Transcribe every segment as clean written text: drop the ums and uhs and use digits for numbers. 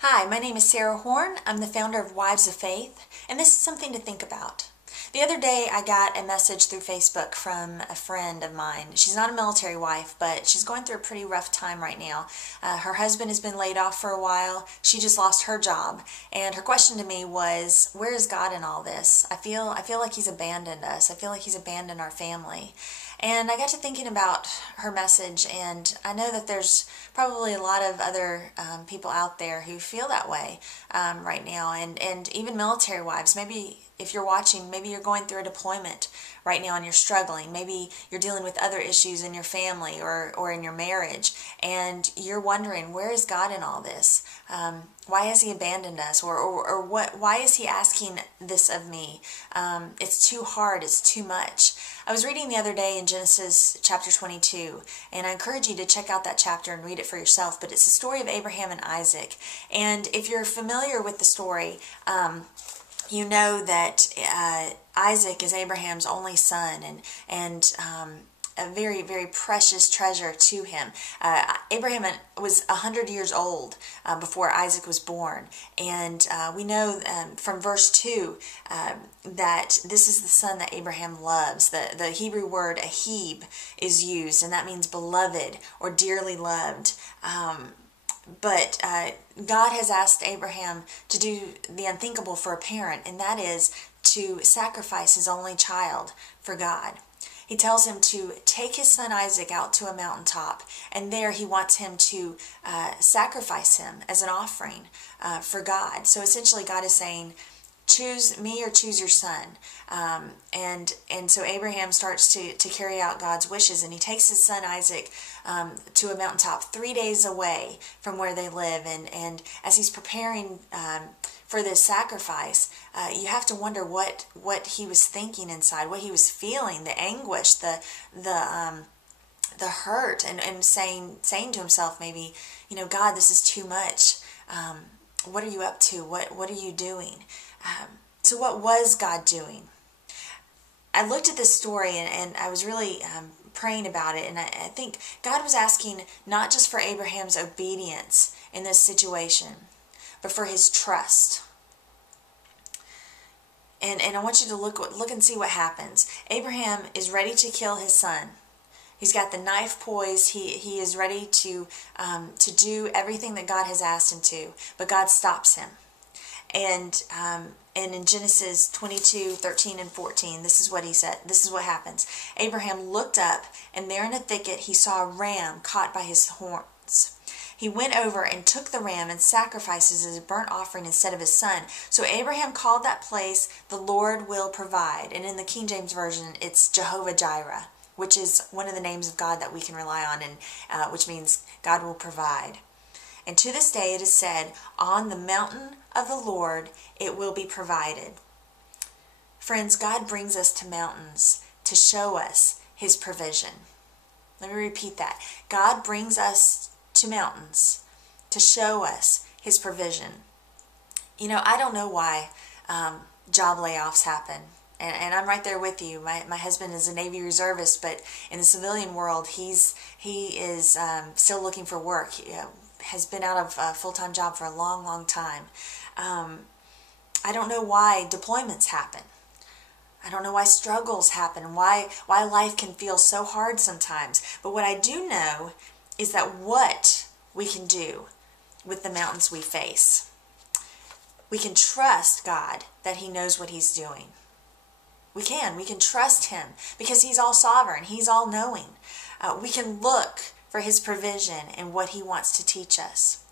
Hi, my name is Sara Horn. I'm the founder of Wives of Faith, and this is something to think about. The other day I got a message through Facebook from a friend of mine. She's not a military wife, but she's going through a pretty rough time right now. Her husband has been laid off for a while. She just lost her job, and her question to me was, where is God in all this? I feel like He's abandoned us. I feel like He's abandoned our family. And I got to thinking about her message, and I know that there's probably a lot of other people out there who feel that way right now, and even military wives. Maybe if you're watching, maybe you're going through a deployment right now and you're struggling. Maybe you're dealing with other issues in your family or in your marriage, and you're wondering, where is God in all this? Why has He abandoned us? Or what? Why is He asking this of me? It's too hard. It's too much. I was reading the other day in Genesis chapter 22, and I encourage you to check out that chapter and read it for yourself, but it's the story of Abraham and Isaac. And if you're familiar with the story, you know that Isaac is Abraham's only son, and a very, very precious treasure to him. Abraham was 100 years old before Isaac was born, and we know from verse 2 that this is the son that Abraham loves. The Hebrew word ahib is used, and that means beloved or dearly loved. But God has asked Abraham to do the unthinkable for a parent, and that is to sacrifice his only child for God. He tells him to take his son Isaac out to a mountaintop, and there he wants him to sacrifice him as an offering for God. So essentially God is saying, choose me or choose your son. And so Abraham starts to carry out God's wishes, and he takes his son Isaac to a mountaintop 3 days away from where they live. And as he's preparing for this sacrifice, you have to wonder what he was thinking inside, what he was feeling, the anguish, the hurt, and saying to himself, maybe, God, this is too much. What are you up to? What are you doing? So what was God doing? I looked at this story and I was really praying about it, and I think God was asking not just for Abraham's obedience in this situation, but for his trust. And I want you to look and see what happens. Abraham is ready to kill his son. He's got the knife poised. He is ready to do everything that God has asked him to, but God stops him. And in Genesis 22:13 and 14, this is what he said. This is what happens. Abraham looked up, and there in a thicket he saw a ram caught by his horns. He went over and took the ram and sacrificed it as a burnt offering instead of his son. So Abraham called that place, the Lord will provide. And in the King James Version, it's Jehovah Jireh, which is one of the names of God that we can rely on, and which means God will provide. And to this day it is said, on the mountain of the Lord it will be provided. Friends, God brings us to mountains to show us His provision. Let me repeat that. God brings us to mountains to show us His provision. I don't know why job layoffs happen. And I'm right there with you. My husband is a Navy Reservist, but in the civilian world, he is still looking for work. He has been out of a full-time job for a long, long time. I don't know why deployments happen. I don't know why struggles happen, and why life can feel so hard sometimes. But what I do know is that what we can do with the mountains we face. We can trust God that He knows what He's doing. We can trust Him because He's all sovereign. He's all knowing. We can look for His provision and what He wants to teach us.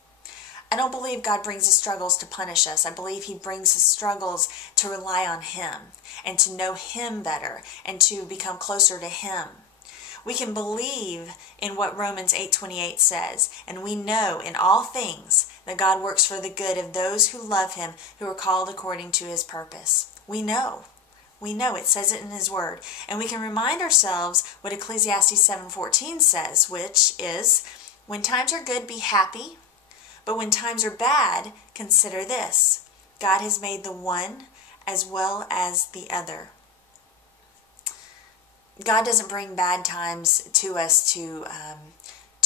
I don't believe God brings His struggles to punish us. I believe He brings His struggles to rely on Him and to know Him better and to become closer to Him. We can believe in what Romans 8:28 says, and we know in all things that God works for the good of those who love Him, who are called according to His purpose. We know it says it in His Word. And we can remind ourselves what Ecclesiastes 7:14 says, which is, when times are good, be happy, but when times are bad, consider this: God has made the one as well as the other. God doesn't bring bad times to us to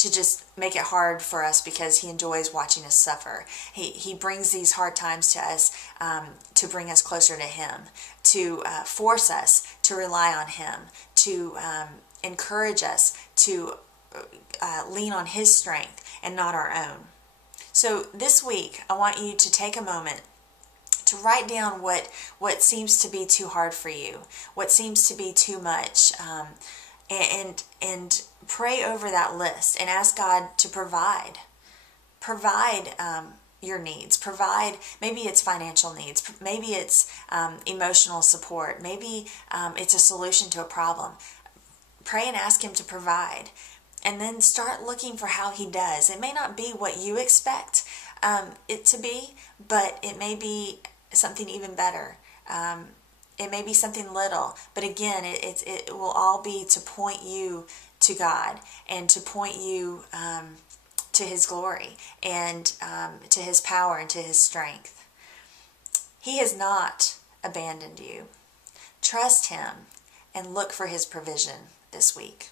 to just make it hard for us because he enjoys watching us suffer. He brings these hard times to us to bring us closer to him, to force us to rely on him, to encourage us to lean on his strength and not our own. So this week, I want you to take a moment to write down what seems to be too hard for you, what seems to be too much, and pray over that list and ask God to provide your needs. Provide, maybe it's financial needs, maybe it's emotional support, maybe it's a solution to a problem. Pray and ask him to provide, and then start looking for how he does. It may not be what you expect it to be, but it may be something even better. It may be something little, but again, it will all be to point you to God and to point you to his glory and to his power and to his strength. He has not abandoned you. Trust him and look for his provision this week.